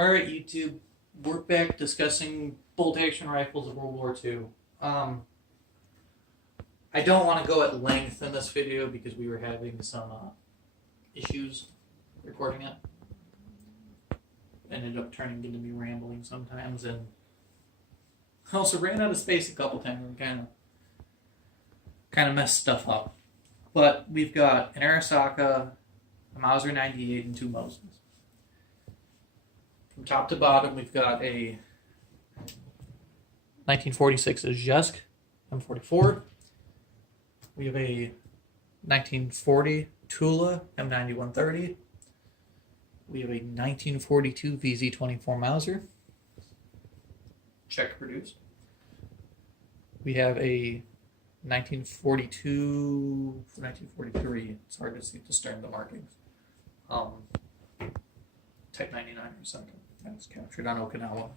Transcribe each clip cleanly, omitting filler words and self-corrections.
Alright, YouTube, we're back discussing bolt-action rifles of World War II. I don't want to go at length in this video because we were having some issues recording it. Ended up turning into me rambling sometimes, and I also ran out of space a couple times and kind of messed stuff up. But we've got an Arisaka, a Mauser 98, and two Mosins. From top to bottom, we've got a 1946 Zhesk M44. We have a 1940 Tula M9130. We have a 1942 VZ24 Mauser, Czech produced. We have a 1942, 1943. It's hard to discern the markings. Type 99 or something. That was captured on Okinawa.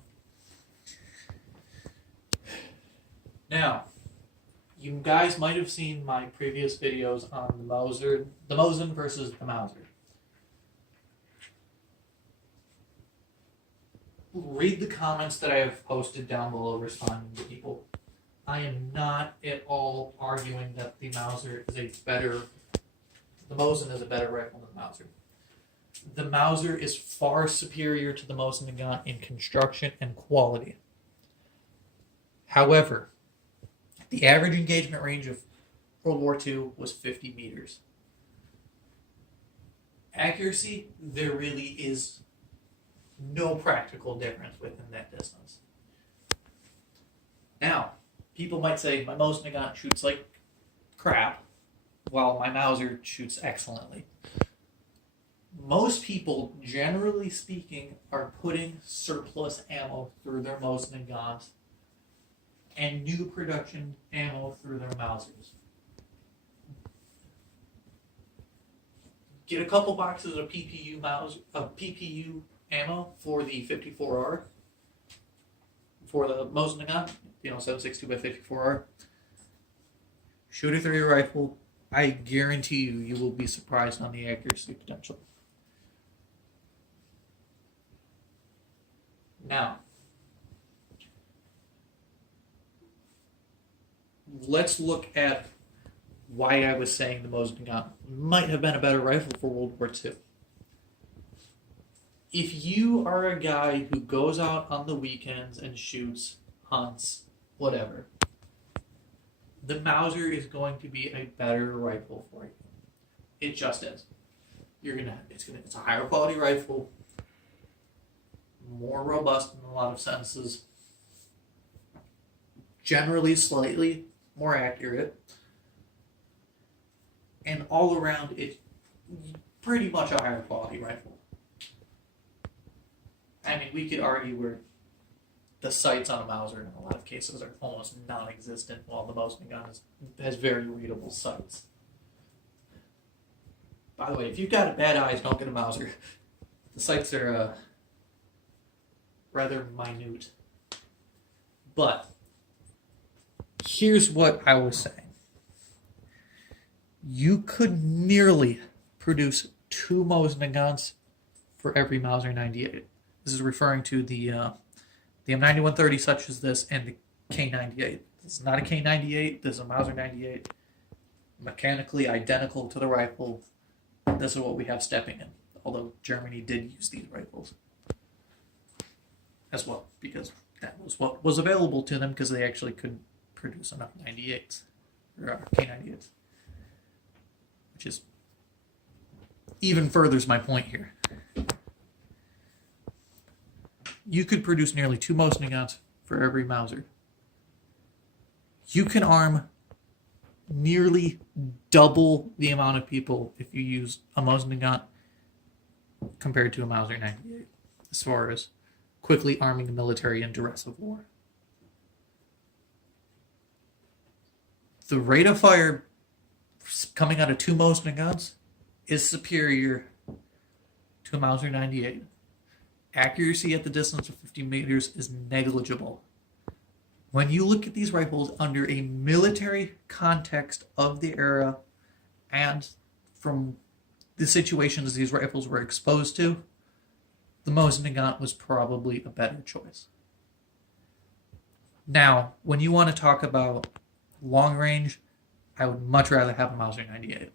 Now, you guys might have seen my previous videos on the Mosin versus the Mauser. Read the comments that I have posted down below responding to people. I am not at all arguing that the Mosin is a better rifle than the Mauser. The Mauser is far superior to the Mosin Nagant in construction and quality. However, the average engagement range of World War II was 50 meters. Accuracy, there really is no practical difference within that distance. Now, people might say my Mosin Nagant shoots like crap, while my Mauser shoots excellently. Most people, generally speaking, are putting surplus ammo through their Mosin Nagant and new production ammo through their Mausers. Get a couple boxes of PPU ammo for the 54R, for the Mosin Nagant, 7.62x54R. Shoot it through your rifle. I guarantee you will be surprised on the accuracy potential. Now, let's look at why I was saying the Mosin Nagant might have been a better rifle for World War II. If you are a guy who goes out on the weekends and shoots, hunts, whatever, the Mauser is going to be a better rifle for you. It just is. It's a higher quality rifle, more robust in a lot of senses, generally slightly more accurate, and all around it's pretty much a higher quality rifle. I mean, we could argue where the sights on a Mauser in a lot of cases are almost non-existent, while the Mosin Nagant has very readable sights. By the way, if you've got bad eyes, don't get a Mauser. The sights are rather minute. But here's what I was saying. You could nearly produce two Mosin Nagants for every Mauser 98. This is referring to the M9130 such as this and the K98. This is not a K98, this is a Mauser 98. Mechanically identical to the rifle. This is what we have stepping in. Although Germany did use these rifles as well, because that was what was available to them, because they actually couldn't produce enough 98s, or K98s. Which is even furthers my point here. You could produce nearly two Mosin Nagants for every Mauser. You can arm nearly double the amount of people if you use a Mosin Nagant compared to a Mauser 98, as far as quickly arming the military in duress of war. The rate of fire coming out of two Mosin Nagants is superior to a Mauser 98. Accuracy at the distance of 50 meters is negligible. When you look at these rifles under a military context of the era and from the situations these rifles were exposed to, the Mosin Nagant was probably a better choice. Now, when you want to talk about long range, I would much rather have a Mauser 98.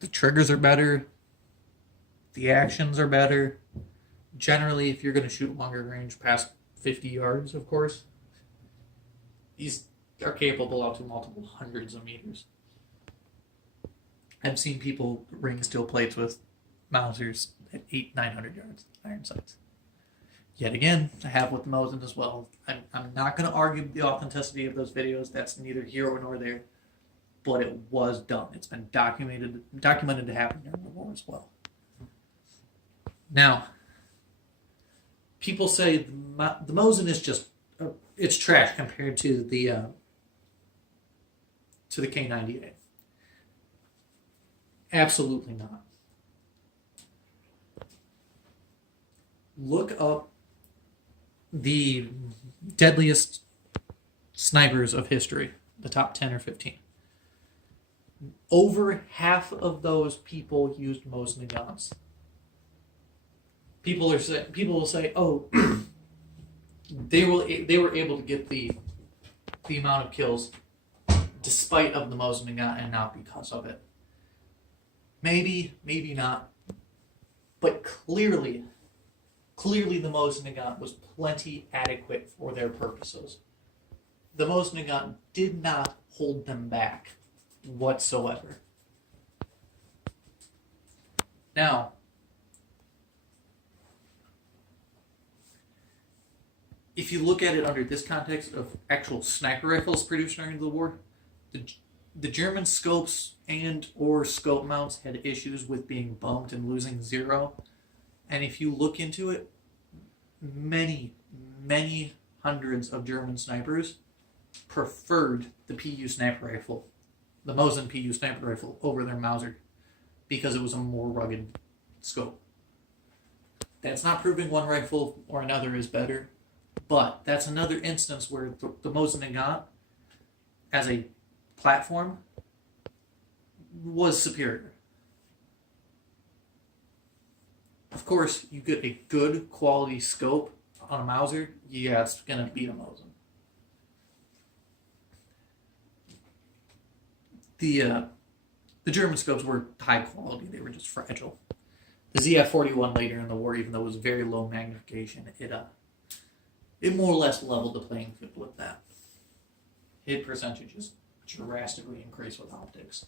The triggers are better, the actions are better. Generally, if you're going to shoot longer range past 50 yards, of course, these are capable out to multiple hundreds of meters. I've seen people ring steel plates with Mausers at 800-900 yards, iron sights. Yet again, I have with the Mosin as well. I'm not going to argue the authenticity of those videos. That's neither here nor there. But it was done. It's been documented to happen during the war as well. Now, people say the Mosin is just it's trash compared to the K98. Absolutely not. Look up the deadliest snipers of history, the top 10 or 15. Over half of those people used Mosin Nagants. People will say, "Oh, they were able to get the amount of kills despite of the Mosin Nagant and not because of it." Maybe not, but clearly the Mosin Nagant was plenty adequate for their purposes. The Mosin Nagant did not hold them back whatsoever. Now, if you look at it under this context of actual sniper rifles produced during the war, the German scopes and or scope mounts had issues with being bumped and losing zero. And if you look into it, many hundreds of German snipers preferred the PU sniper rifle, the Mosin PU sniper rifle, over their Mauser because it was a more rugged scope. That's not proving one rifle or another is better, but that's another instance where the Mosin Nagant, as a platform, was superior. Of course, you get a good quality scope on a Mauser, yeah, it's going to beat a Mosin. The German scopes were high quality, they were just fragile. The ZF-41 later in the war, even though it was very low magnification, it more or less leveled the playing field with that. Hit percentages drastically increased with optics.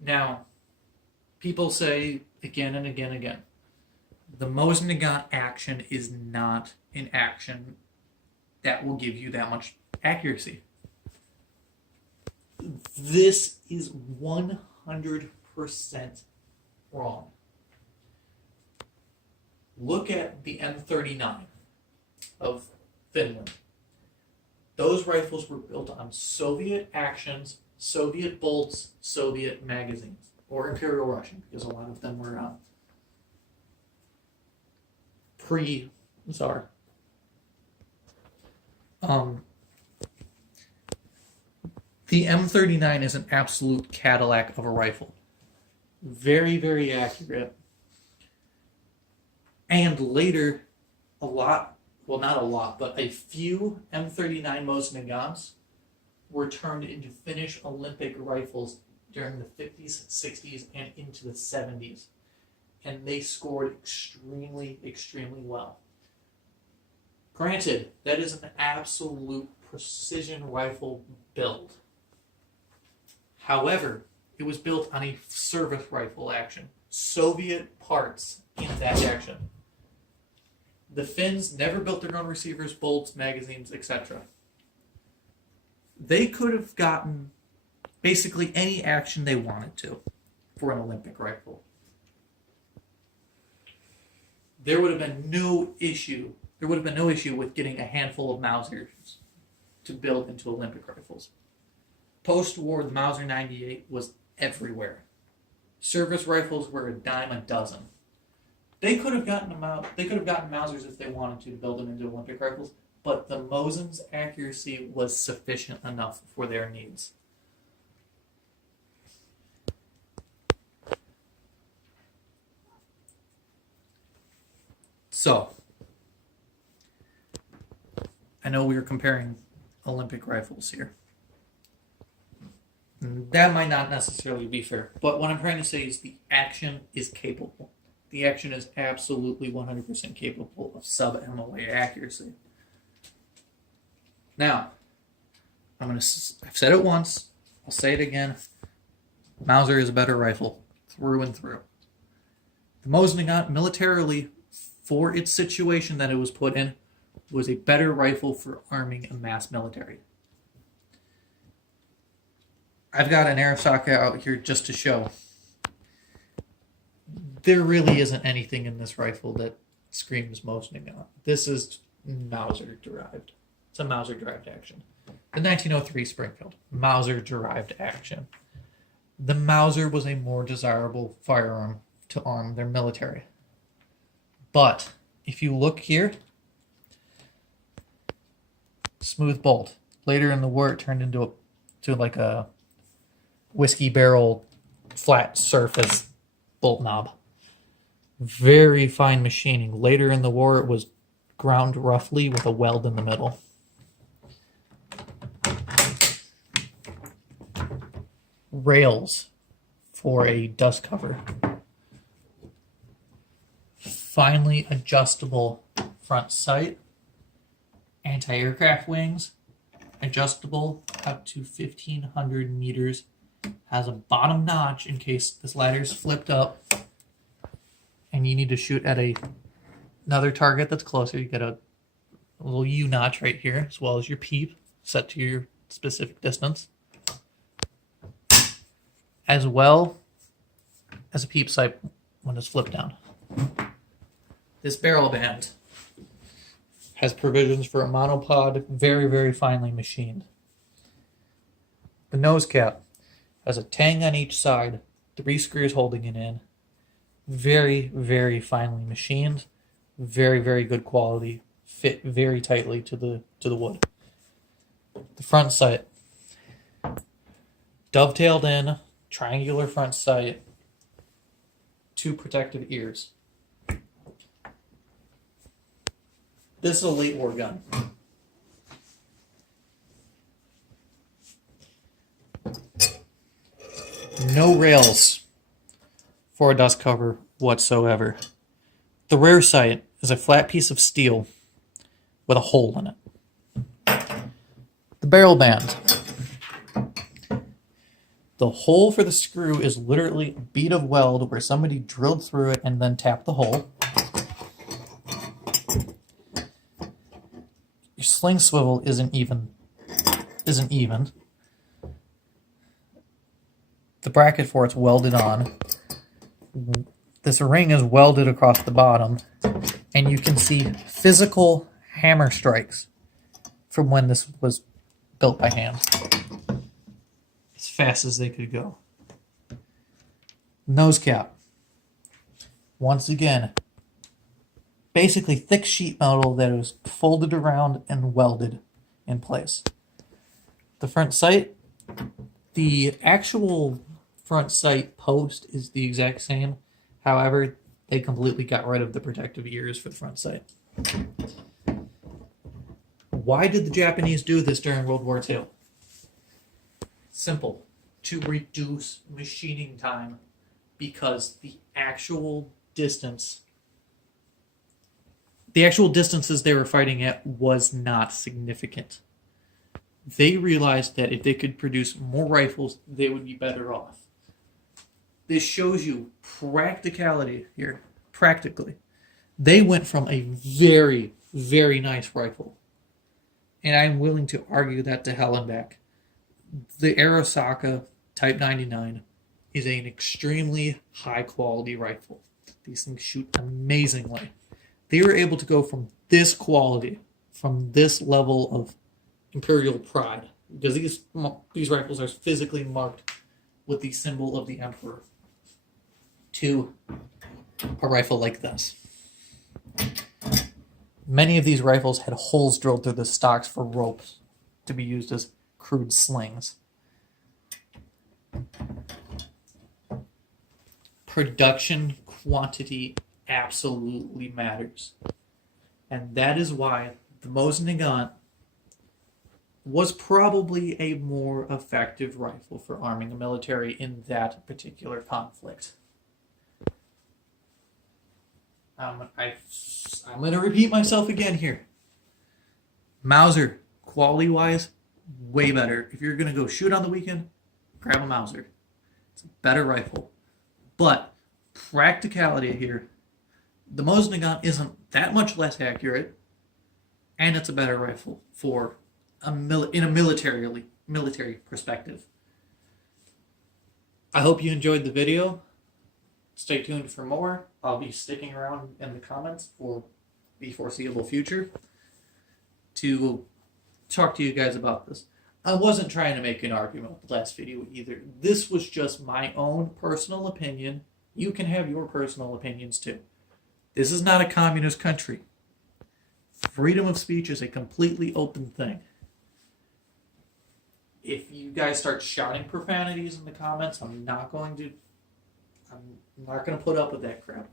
Now, people say again and again, the Mosin Nagant action is not an action that will give you that much accuracy. This is 100% wrong. Look at the M39 of Finland. Those rifles were built on Soviet actions, Soviet bolts, Soviet magazines, or Imperial Russian, because a lot of them were pre-Tsar. The M39 is an absolute Cadillac of a rifle. Very, very accurate. And later, not a lot, but a few M39 Mosin Nagants were turned into Finnish Olympic rifles during the 50s, 60s, and into the 70s. And they scored extremely, extremely well. Granted, that is an absolute precision rifle build. However, it was built on a service rifle action. Soviet parts in that action. The Finns never built their own receivers, bolts, magazines, etc. They could have gotten basically any action they wanted to for an Olympic rifle. There would have been no issue. There would have been no issue with getting a handful of Mausers to build into Olympic rifles. Post-war, the Mauser 98 was everywhere. Service rifles were a dime a dozen. They could have gotten them out. They could have gotten Mausers if they wanted to build them into Olympic rifles, but the Mosin's accuracy was sufficient enough for their needs. So, I know we are comparing Olympic rifles here. That might not necessarily be fair, but what I'm trying to say is the action is capable. The action is absolutely 100% capable of sub-MOA accuracy. Now, I've said it once, I'll say it again. Mauser is a better rifle, through and through. The Mosin Nagant, militarily, for its situation that it was put in, was a better rifle for arming a mass military. I've got an Arisaka out here just to show. There really isn't anything in this rifle that screams Mosin Nagant. This is Mauser derived. It's a Mauser derived action. The 1903 Springfield, Mauser derived action. The Mauser was a more desirable firearm to arm their military. But if you look here, smooth bolt. Later in the war, it turned into like a whiskey barrel flat surface bolt knob. Very fine machining. Later in the war, it was ground roughly with a weld in the middle. Rails for a dust cover. Finely adjustable front sight. Anti-aircraft wings. Adjustable up to 1,500 meters. Has a bottom notch in case this ladder is flipped up and you need to shoot at another target that's closer. You get a little U notch right here, as well as your peep set to your specific distance, as well as a peep sight when it's flipped down. This barrel band has provisions for a monopod, very, very finely machined. The nose cap has a tang on each side, 3 screws holding it in. Very, very finely machined. Very, very good quality. Fit very tightly to the wood. The front sight. Dovetailed in, triangular front sight. 2 protective ears. This is a late war gun. No rails for a dust cover whatsoever. The rear sight is a flat piece of steel with a hole in it. The barrel band. The hole for the screw is literally a bead of weld where somebody drilled through it and then tapped the hole. Your sling swivel isn't even. The bracket for it's welded on. This ring is welded across the bottom, and you can see physical hammer strikes from when this was built by hand. As fast as they could go. Nose cap. Once again, basically thick sheet metal that was folded around and welded in place. The front sight, the actual front sight post is the exact same. However, they completely got rid of the protective ears for the front sight. Why did the Japanese do this during World War II? Simple. To reduce machining time, because the actual distances they were fighting at was not significant. They realized that if they could produce more rifles, they would be better off. This shows you practicality here. Practically. They went from a very, very nice rifle, and I'm willing to argue that to hell and back. The Arisaka Type 99 is an extremely high quality rifle. These things shoot amazingly. They were able to go from this quality, from this level of imperial pride, because these rifles are physically marked with the symbol of the emperor, to a rifle like this. Many of these rifles had holes drilled through the stocks for ropes to be used as crude slings. Production quantity absolutely matters. And that is why the Mosin Nagant was probably a more effective rifle for arming the military in that particular conflict. I'm going to repeat myself again here. Mauser, quality-wise, way better. If you're going to go shoot on the weekend, grab a Mauser. It's a better rifle. But practicality here, the Mosin Nagant isn't that much less accurate, and it's a better rifle for in a military perspective. I hope you enjoyed the video. Stay tuned for more. I'll be sticking around in the comments for the foreseeable future to talk to you guys about this. I wasn't trying to make an argument with the last video either. This was just my own personal opinion. You can have your personal opinions too. This is not a communist country. Freedom of speech is a completely open thing. If you guys start shouting profanities in the comments, I'm not going to put up with that crap.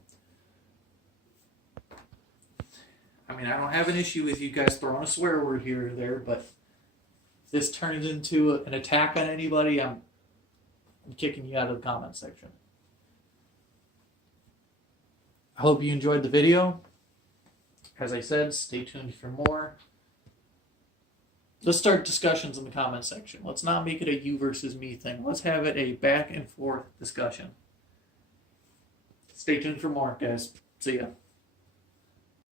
I mean, I don't have an issue with you guys throwing a swear word here or there, but if this turns into an attack on anybody, I'm kicking you out of the comment section. I hope you enjoyed the video. As I said, stay tuned for more. Let's start discussions in the comment section. Let's not make it a you versus me thing. Let's have it a back and forth discussion. Stay tuned for more, guys. See ya.